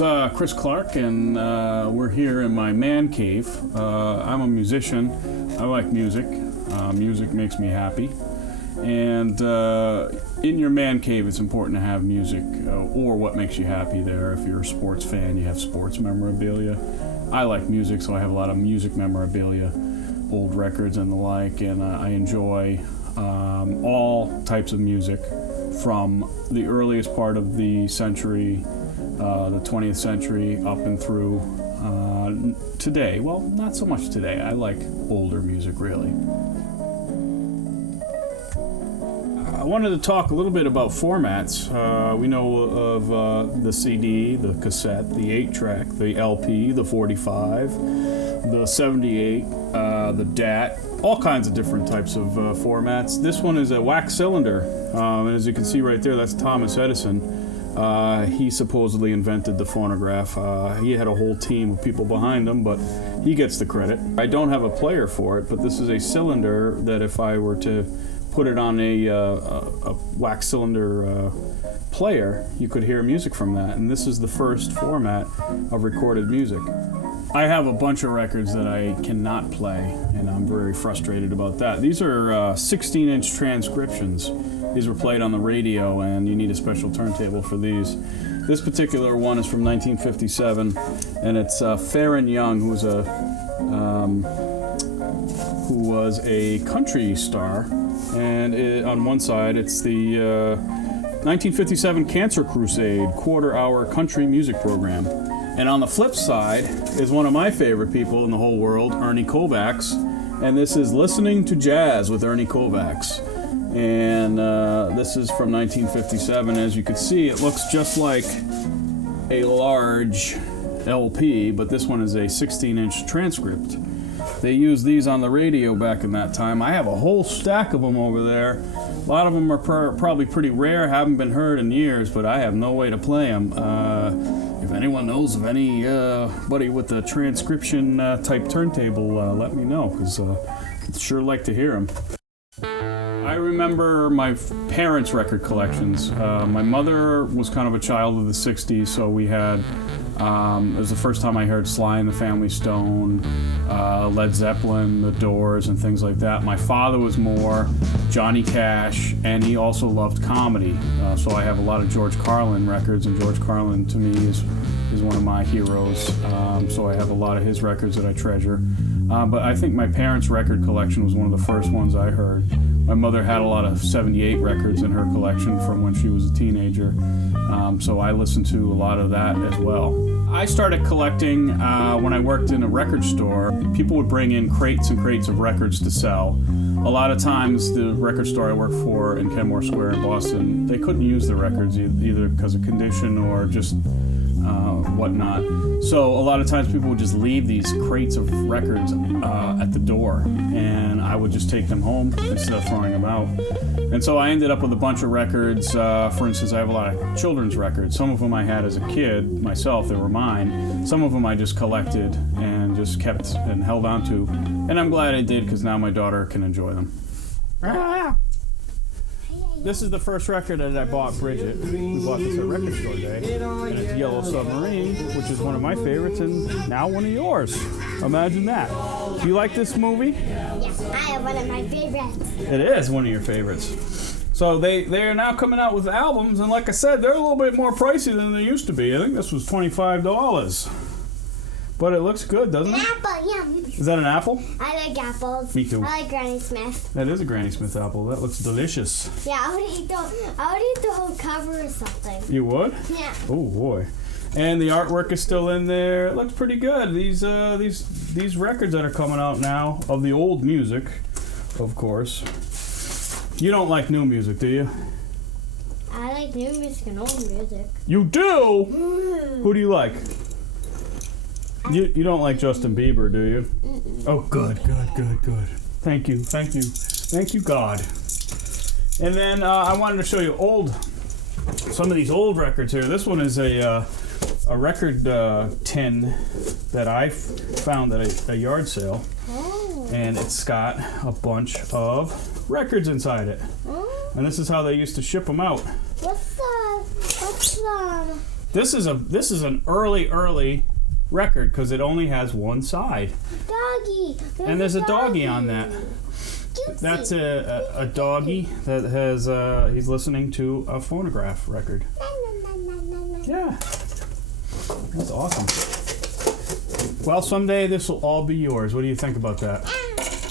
is Chris Clark, and we're here in my man cave. I'm a musician. I like music. Music makes me happy. And in your man cave, it's important to have music or what makes you happy there. If you're a sports fan, you have sports memorabilia. I like music, so I have a lot of music memorabilia, old records and the like, and I enjoy all types of music from the earliest part of the century, the 20th century, up and through today. Well, not so much today. I like older music, really. I wanted to talk a little bit about formats. We know of the CD, the cassette, the 8-track, the LP, the 45, the 78, the DAT, all kinds of different types of formats. This one is a wax cylinder, and as you can see right there, that's Thomas Edison. He supposedly invented the phonograph. He had a whole team of people behind him, but he gets the credit. I don't have a player for it, but this is a cylinder that if I were to put it on a wax cylinder player, you could hear music from that. And this is the first format of recorded music. I have a bunch of records that I cannot play, and I'm very frustrated about that. These are 16-inch transcriptions. These were played on the radio, and you need a special turntable for these. This particular one is from 1957, and it's Farron Young, who was a country star. And on one side, it's the 1957 Cancer Crusade quarter-hour country music program. And on the flip side is one of my favorite people in the whole world, Ernie Kovacs. And this is Listening to Jazz with Ernie Kovacs. And this is from 1957. As you can see, it looks just like a large LP, but this one is a 16-inch transcript. They used these on the radio back in that time. I have a whole stack of them over there. A lot of them are probably pretty rare, haven't been heard in years, but I have no way to play them. If anyone knows of anybody with a transcription type turntable, let me know, because I'd sure like to hear them. I remember my parents' record collections. My mother was kind of a child of the 60s, so we had, it was the first time I heard Sly and the Family Stone, Led Zeppelin, The Doors, and things like that. My father was more Johnny Cash, and he also loved comedy. So I have a lot of George Carlin records, and George Carlin to me is one of my heroes. So I have a lot of his records that I treasure. But I think my parents' record collection was one of the first ones I heard. My mother had a lot of 78 records in her collection from when she was a teenager, so I listened to a lot of that as well. I started collecting when I worked in a record store. People would bring in crates and crates of records to sell. A lot of times the record store I worked for in Kenmore Square in Boston, they couldn't use the records either because of condition or just whatnot. So a lot of times people would just leave these crates of records at the door, and I would just take them home instead of throwing them out. And so I ended up with a bunch of records. For instance, I have a lot of children's records. Some of them I had as a kid myself, they were mine. Some of them I just collected and just kept and held on to. And I'm glad I did, because now my daughter can enjoy them. This is the first record that I bought Bridget. We bought this at Record Store Day, and it's Yellow Submarine, which is one of my favorites, and now one of yours. Imagine that. Do you like this movie? Yes, I have one of my favorites. It is one of your favorites. So they are now coming out with albums, and like I said, they're a little bit more pricey than they used to be. I think this was $25. But it looks good, doesn't it? An apple, yum. Is that an apple? I like apples. Me too. I like Granny Smith. That is a Granny Smith apple. That looks delicious. Yeah, I would eat the whole cover or something. You would? Yeah. Oh boy. And the artwork is still in there. It looks pretty good. These records that are coming out now of the old music, of course. You don't like new music, do you? I like new music and old music. You do? Who do you like? You don't like Justin Bieber, do you? Oh, good. Thank you, God. And then I wanted to show you some of these old records here. This one is a record tin that I found at a yard sale. Oh. And it's got a bunch of records inside it. Oh. And this is how they used to ship them out. What's This is an early record because it only has one side. Doggy. And there's a doggy on that. That's a doggy that has he's listening to a phonograph record. Yeah. That's awesome. Well, someday this will all be yours. What do you think about that?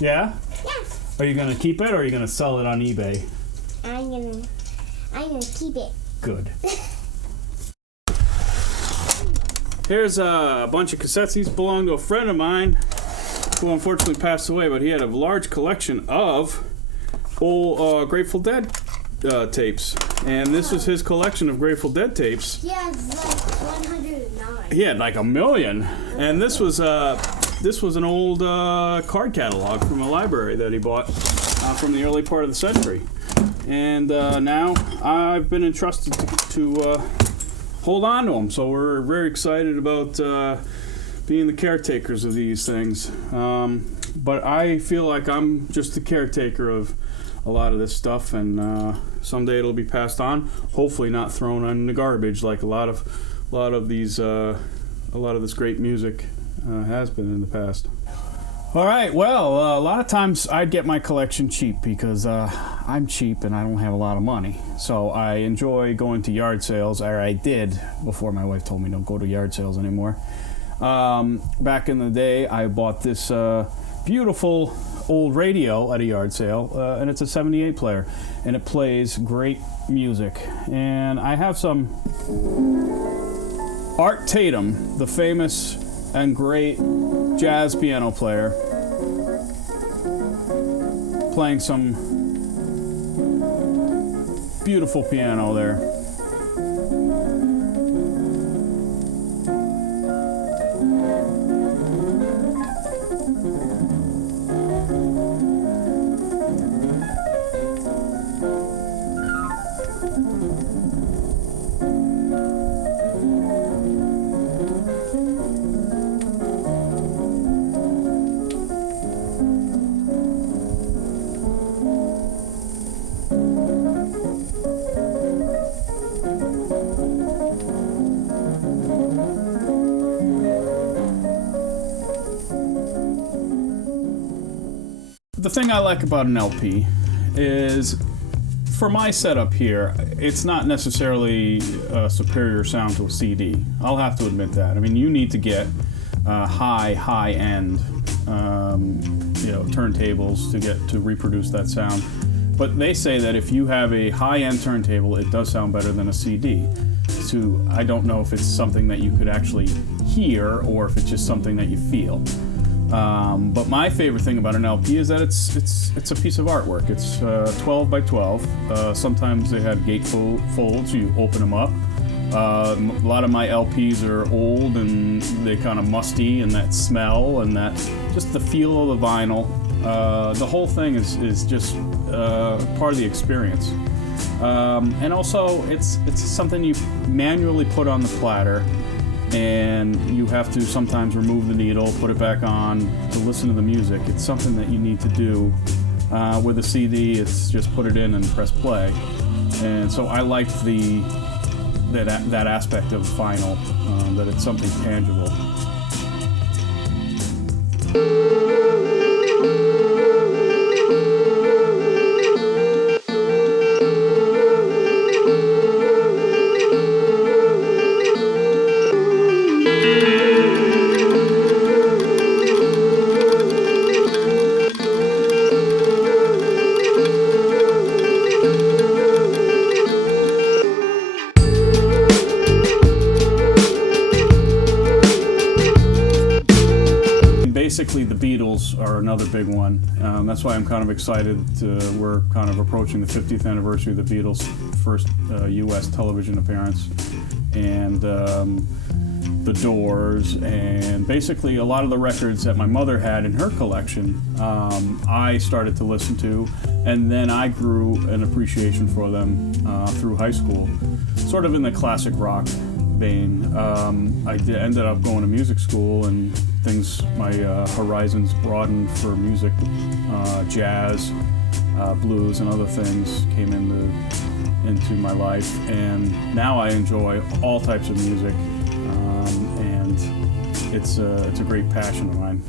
Yeah? Yes. Are you going to keep it or are you going to sell it on eBay? I'm gonna keep it. Good. Here's a bunch of cassettes. These belong to a friend of mine who unfortunately passed away, but he had a large collection of old Grateful Dead tapes. And this was his collection of Grateful Dead tapes. He has like 109. He had like 1 million. And this was an old card catalog from a library that he bought from the early part of the century. And now I've been entrusted to hold on to them. So we're very excited about being the caretakers of these things. But I feel like I'm just the caretaker of a lot of this stuff, and someday it'll be passed on. Hopefully, not thrown in the garbage like a lot of this great music has been in the past. All right. Well, a lot of times I'd get my collection cheap because I'm cheap and I don't have a lot of money. So I enjoy going to yard sales, or I did before my wife told me don't go to yard sales anymore. Back in the day, I bought this beautiful old radio at a yard sale, and it's a 78 player, and it plays great music. And I have some Art Tatum, the famous and great jazz piano player, playing some beautiful piano there. The thing I like about an LP is, for my setup here, it's not necessarily a superior sound to a CD. I'll have to admit that. I mean, you need to get high-end, turntables to reproduce that sound. But they say that if you have a high-end turntable, it does sound better than a CD. So I don't know if it's something that you could actually hear or if it's just something that you feel. But my favorite thing about an LP is that it's a piece of artwork. It's 12 by 12. Sometimes they have gatefolds, so you open them up. A lot of my LPs are old and they kind of musty, and that smell and that just the feel of the vinyl. The whole thing is just part of the experience. And also, it's something you manually put on the platter, and you have to sometimes remove the needle, put it back on to listen to the music. It's something that you need to do. With a CD, it's just put it in and press play. And so I like that aspect of vinyl, that it's something tangible. Basically, the Beatles are another big one. That's why I'm kind of excited. We're kind of approaching the 50th anniversary of the Beatles' first U.S. television appearance, and the Doors, and basically a lot of the records that my mother had in her collection, I started to listen to, and then I grew an appreciation for them through high school, sort of in the classic rock vein. I ended up going to music school, and my horizons broadened for music. Jazz, blues, and other things came into my life, and now I enjoy all types of music, and it's a great passion of mine.